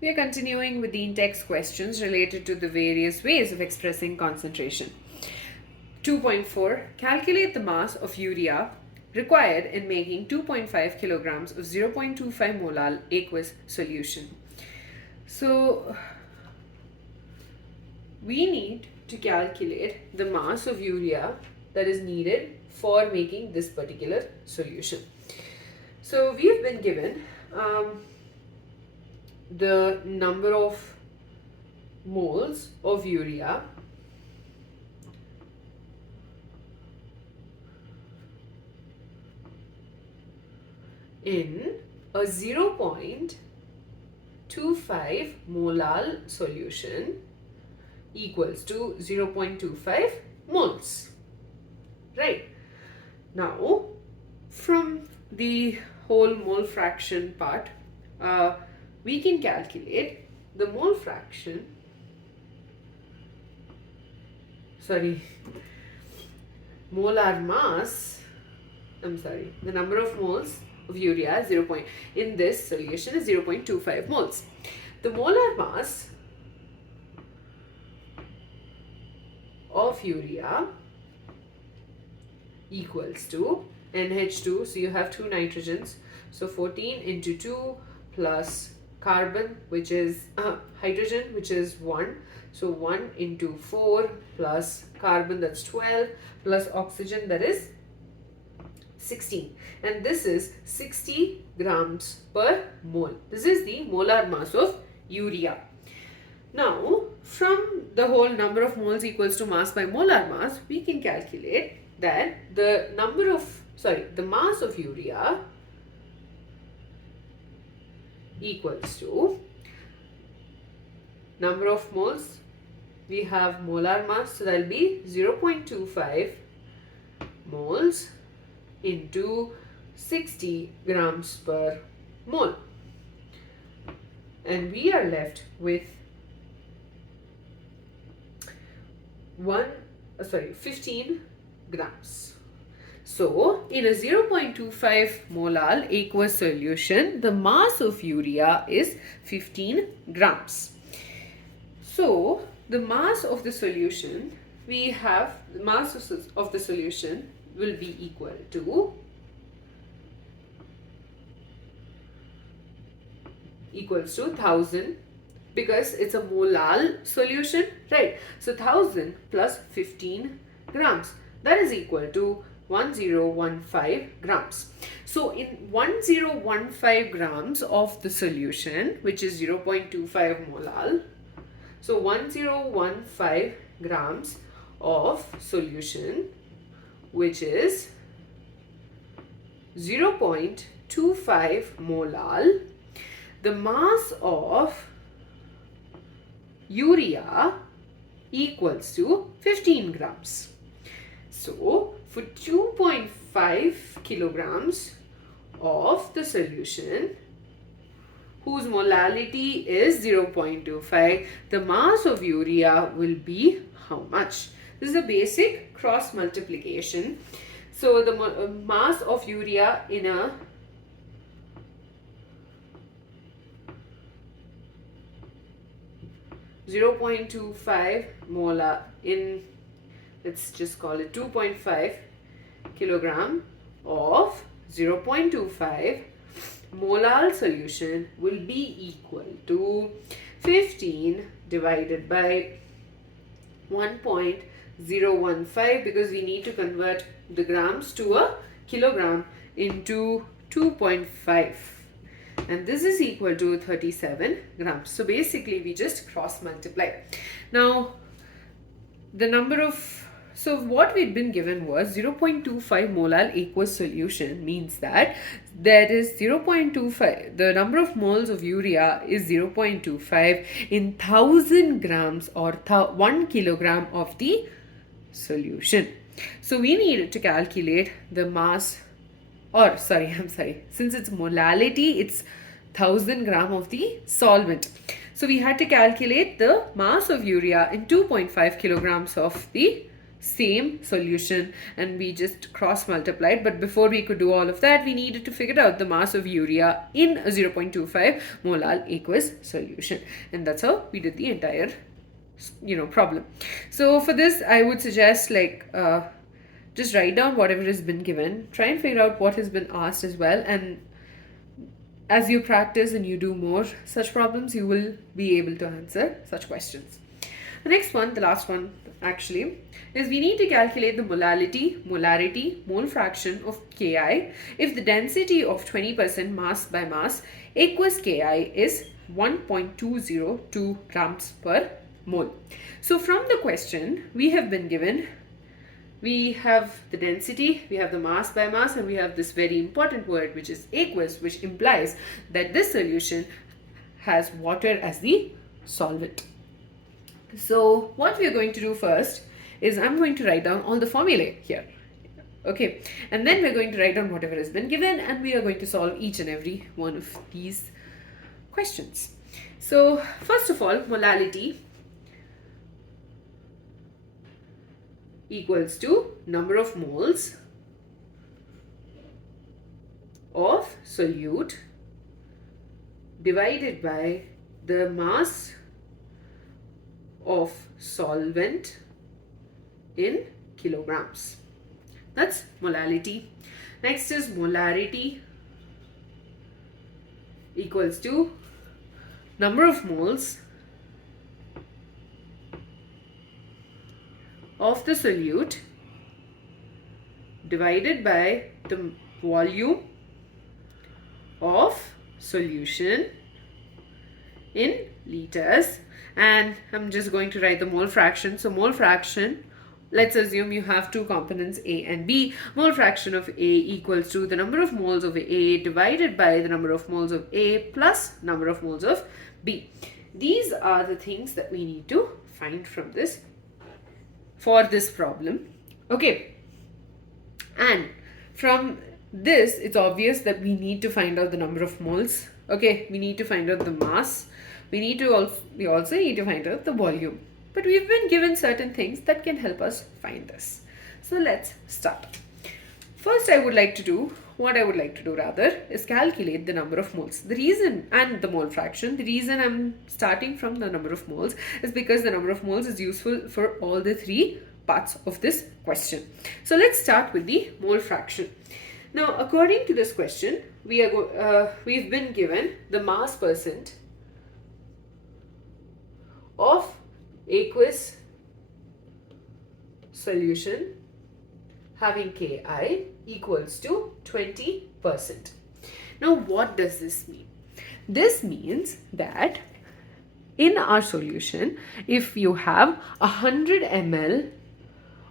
We are continuing with the Intext questions related to the various ways of expressing concentration. 2.4. Calculate the mass of urea required in making 2.5 kilograms of 0.25 molal aqueous solution. So, we need to calculate the mass of urea that is needed for making this particular solution. So, we have been given the number of moles of urea in a 0.25 molal solution equals to 0.25 moles. Right. Now, from the whole mole fraction part, we can calculate the mole fraction, molar mass, the number of moles of urea in this solution is 0.25 moles. The molar mass of urea equals to NH₂, so you have two nitrogens, so 14 into 2 plus carbon, which is hydrogen, which is 1, so 1 into 4 plus carbon, that's 12, plus oxygen, that is 16, and this is 60 grams per mole. This is the molar mass of urea. Now, from the whole number of moles equals to mass by molar mass, we can calculate that the mass of urea equals to number of moles. We have molar mass, so that will be 0.25 moles into 60 grams per mole, and we are left with 15 grams. So, in a 0.25 molal aqueous solution, the mass of urea is 15 grams. So, the mass of the solution, we have the mass of the solution will be equal to 1000, because it's a molal solution, right? So 1000 plus 15 grams, that is equal to 1015 grams. So in 1015 grams of the solution, which is 0.25 molal, so 1015 grams of solution, which is 0.25 molal, the mass of urea equals to 15 grams. So, for 2.5 kilograms of the solution, whose molality is 0.25, the mass of urea will be how much? This is a basic cross multiplication. So, the mass of urea in a (0.25) molar in, let's just call it 2.5 kilogram of 0.25 molal solution will be equal to 15 divided by 1.015, because we need to convert the grams to a kilogram, into 2.5, and this is equal to 37 grams. So basically we just cross multiply. Now the number of, so what we'd been given was 0.25 molal aqueous solution, means that there is 0.25, the number of moles of urea is 0.25 in 1000 grams or 1 kilogram of the solution. So we need to calculate the mass, or since it's molality, it's 1000 gram of the solvent. So we had to calculate the mass of urea in 2.5 kilograms of the same solution and we just cross multiplied. But before we could do all of that, we needed to figure out the mass of urea in a 0.25 molal aqueous solution, and that's how we did the entire problem. So for this, I would suggest just write down whatever has been given, try and figure out what has been asked as well, and as you practice and you do more such problems, you will be able to answer such questions. The next one, the last one actually, is we need to calculate the molality, molarity, mole fraction of Ki if the density of 20% mass by mass aqueous Ki is 1.202 grams per mole. So from the question, we have been given, we have the density, we have the mass by mass, and we have this very important word which is aqueous, which implies that this solution has water as the solvent. So what we are going to do first is I'm going to write down all the formulae here. Okay, and then we're going to write down whatever has been given and we are going to solve each and every one of these questions. So first of all, molality equals to number of moles of solute divided by the mass of solvent in kilograms. That's molality. Next is molarity equals to number of moles of the solute divided by the volume of solution in liters. And I'm just going to write the mole fraction. So mole fraction, let's assume you have two components A and B. Mole fraction of A equals to the number of moles of A divided by the number of moles of A plus number of moles of B. These are the things that we need to find from this for this problem. Okay, and from this it's obvious that we need to find out the number of moles. Okay, we need to find out the mass. We also need to find out the volume. But we've been given certain things that can help us find this. So let's start. First, what I would like to do rather is calculate the number of moles. The reason, and the mole fraction, the reason I'm starting from the number of moles is because the number of moles is useful for all the three parts of this question. So let's start with the mole fraction. Now, according to this question, we've been given the mass percent of aqueous solution having Ki equals to 20%. Now what does this mean? This means that in our solution, if you have 100 ml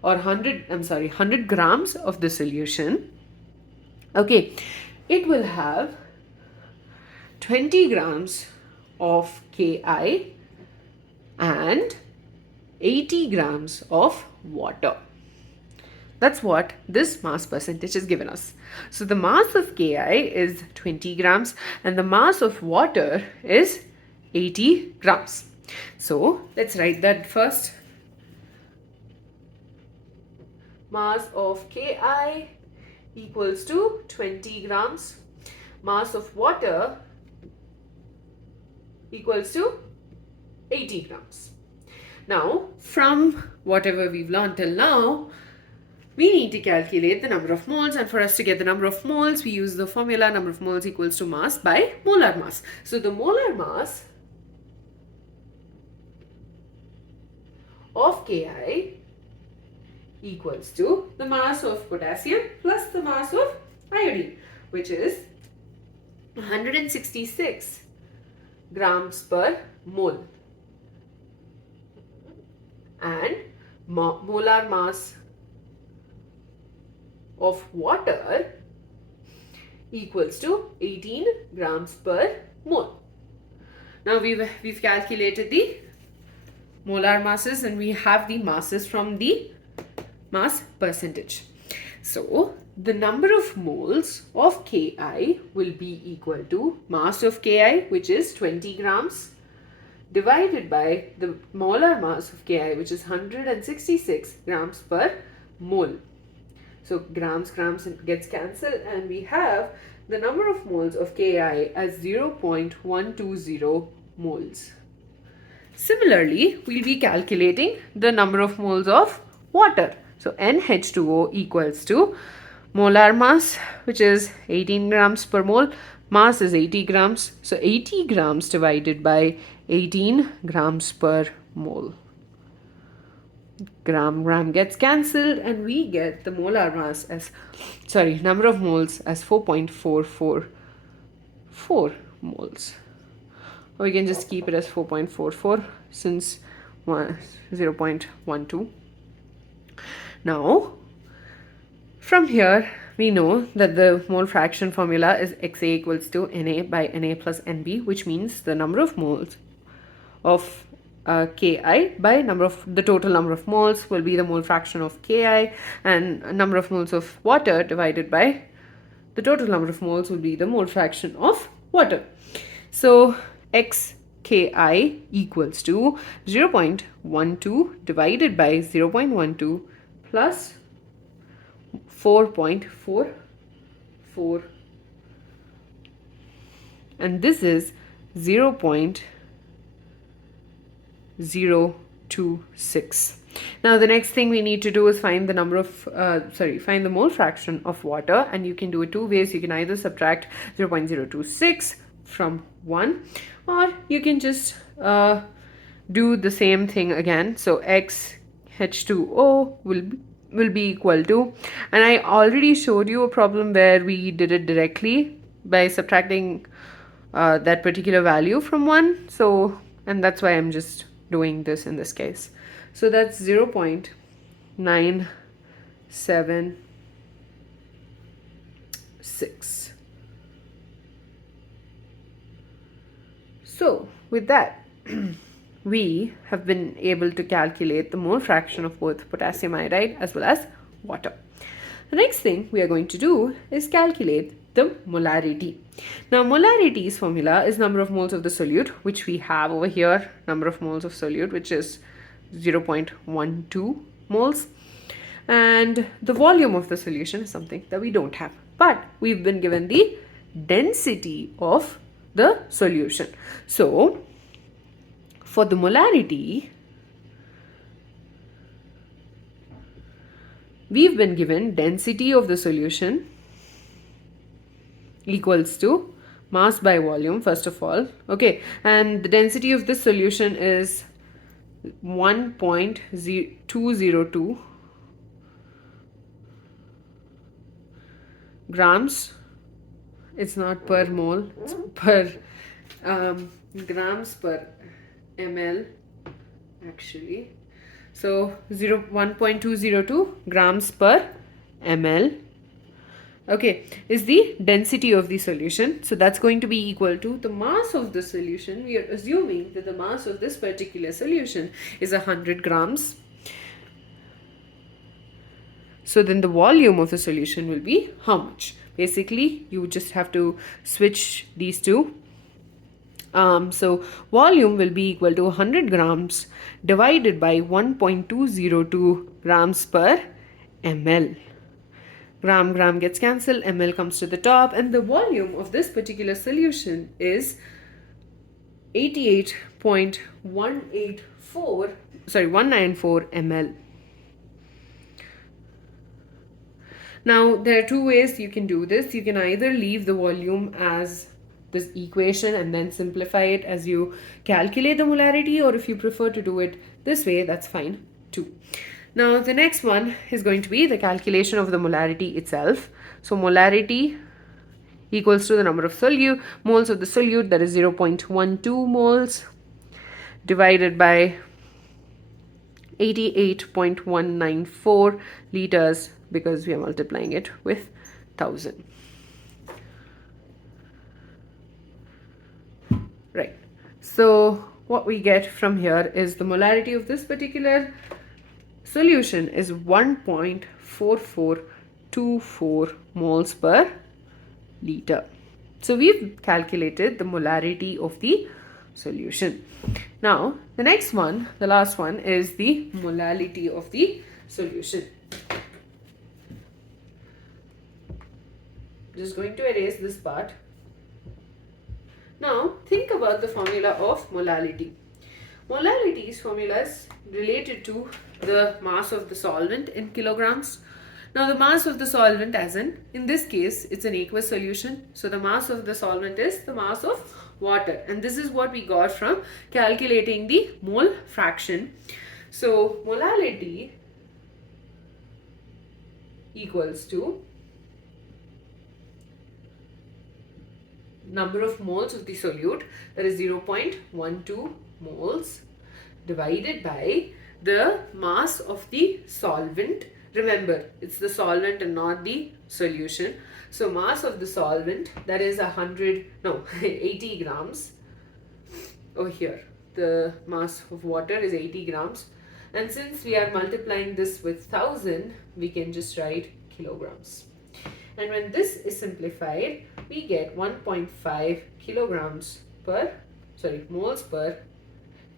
or 100 grams of the solution, okay, it will have 20 grams of Ki and 80 grams of water. That's what this mass percentage is given us. So the mass of Ki is 20 grams and the mass of water is 80 grams. So let's write that first. Mass of Ki equals to 20 grams. Mass of water equals to 80 grams. Now, from whatever we've learned till now, we need to calculate the number of moles, and for us to get the number of moles, we use the formula number of moles equals to mass by molar mass. So the molar mass of Ki equals to the mass of potassium plus the mass of iodine, which is 166 grams per mole. And molar mass of water equals to 18 grams per mole. Now we've calculated the molar masses and we have the masses from the mass percentage. So the number of moles of Ki will be equal to mass of Ki, which is 20 grams, divided by the molar mass of Ki, which is 166 grams per mole. So grams gets cancelled, and we have the number of moles of Ki as 0.120 moles. Similarly, we'll be calculating the number of moles of water. So NH2O equals to molar mass, which is 18 grams per mole. Mass is 80 grams. So 80 grams divided by 18 grams per mole. Gram gets cancelled, and we get the molar mass as, number of moles as 4.444 moles. Or we can just keep it as 4.44 since 0.12. Now, from here, we know that the mole fraction formula is XA equals to Na by Na plus Nb, which means the number of moles of Ki by the total number of moles will be the mole fraction of Ki, and number of moles of water divided by the total number of moles will be the mole fraction of water. So XKi equals to 0.12 divided by 0.12 plus 4.44, and this is 0.026. Now the next thing we need to do is find the find the mole fraction of water, and you can do it two ways. You can either subtract 0.026 from 1, or you can just do the same thing again. So XH2O will be equal to, and I already showed you a problem where we did it directly by subtracting that particular value from 1. So, and that's why I'm just doing this in this case. So that's 0.976. So with that, we have been able to calculate the mole fraction of both potassium iodide as well as water. The next thing we are going to do is calculate the molarity. Now molarity's formula is number of moles of the solute, which we have over here, number of moles of solute, which is 0.12 moles, and the volume of the solution is something that we don't have, but we've been given the density of the solution. So for the molarity, we've been given density of the solution equals to mass by volume, first of all. Okay, and the density of this solution is 1.202 grams. It's not per mole, it's per grams per ml actually. So 1.202 grams per ml, okay, is the density of the solution. So that's going to be equal to the mass of the solution. We are assuming that the mass of this particular solution is 100 grams. So then the volume of the solution will be how much? Basically, you just have to switch these two. So volume will be equal to 100 grams divided by 1.202 grams per ml. Gram gets cancelled, ml comes to the top, and the volume of this particular solution is 194 ml. Now there are two ways you can do this. You can either leave the volume as this equation and then simplify it as you calculate the molarity, or if you prefer to do it this way, that's fine too. Now the next one is going to be the calculation of the molarity itself. So molarity equals to the number of moles of the solute, that is 0.12 moles, divided by 88.194 liters, because we are multiplying it with 1000. Right. So what we get from here is the molarity of this particular solution is 1.4424 moles per liter. So we've calculated the molarity of the solution. Now, the next one, the last one, is the molality of the solution. Just going to erase this part. Now, think about the formula of molality. Molality's formula is related to the mass of the solvent in kilograms. Now, the mass of the solvent, as in this case, it's an aqueous solution. So, the mass of the solvent is the mass of water. And this is what we got from calculating the mole fraction. So, molality equals to number of moles of the solute, that is 0.12 moles, divided by the mass of the solvent. Remember, it's the solvent and not the solution. So mass of the solvent, that is 80 grams. Over here, the mass of water is 80 grams. And since we are multiplying this with 1000, we can just write kilograms. And when this is simplified, we get 1.5 moles per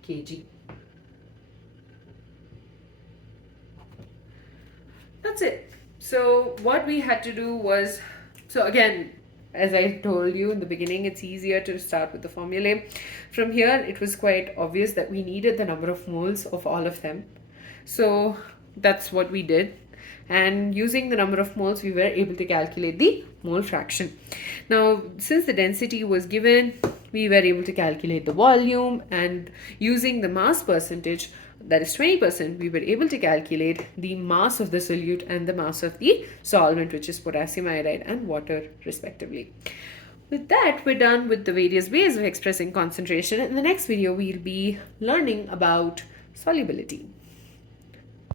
kg. That's it. So what we had to do was, so again, as I told you in the beginning, it's easier to start with the formulae. From here, it was quite obvious that we needed the number of moles of all of them. So that's what we did. And using the number of moles, we were able to calculate the mole fraction. Now, since the density was given, we were able to calculate the volume, and using the mass percentage, that is 20%, we were able to calculate the mass of the solute and the mass of the solvent, which is potassium iodide and water respectively. With that, we're done with the various ways of expressing concentration. In the next video, we'll be learning about solubility.